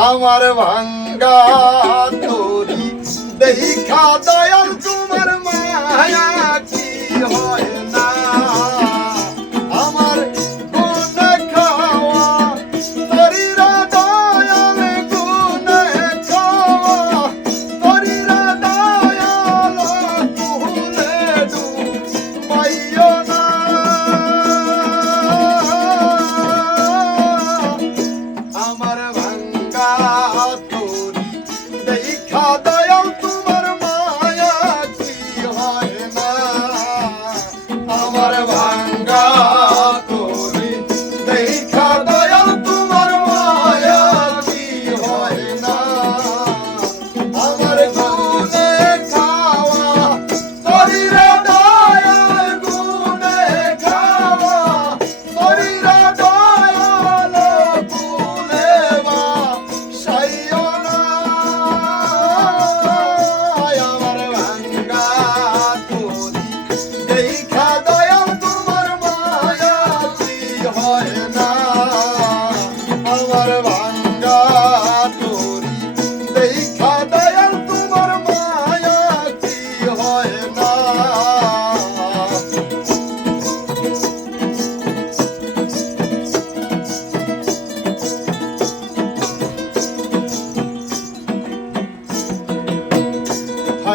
আমার ভাঙ্গা তরি দেখা দয়াল তোমার মায়া কি হয়?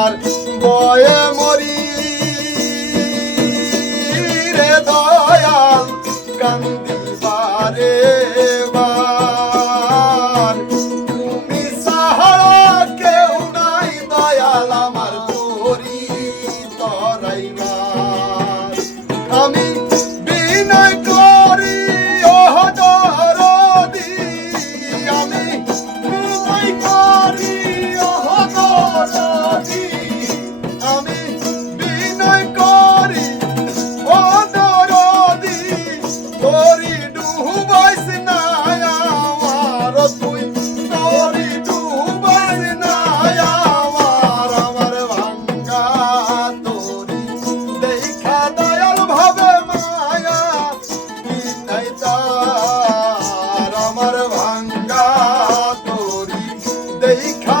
তোমার বয়ে মরি রে দয়াল কান্দ America.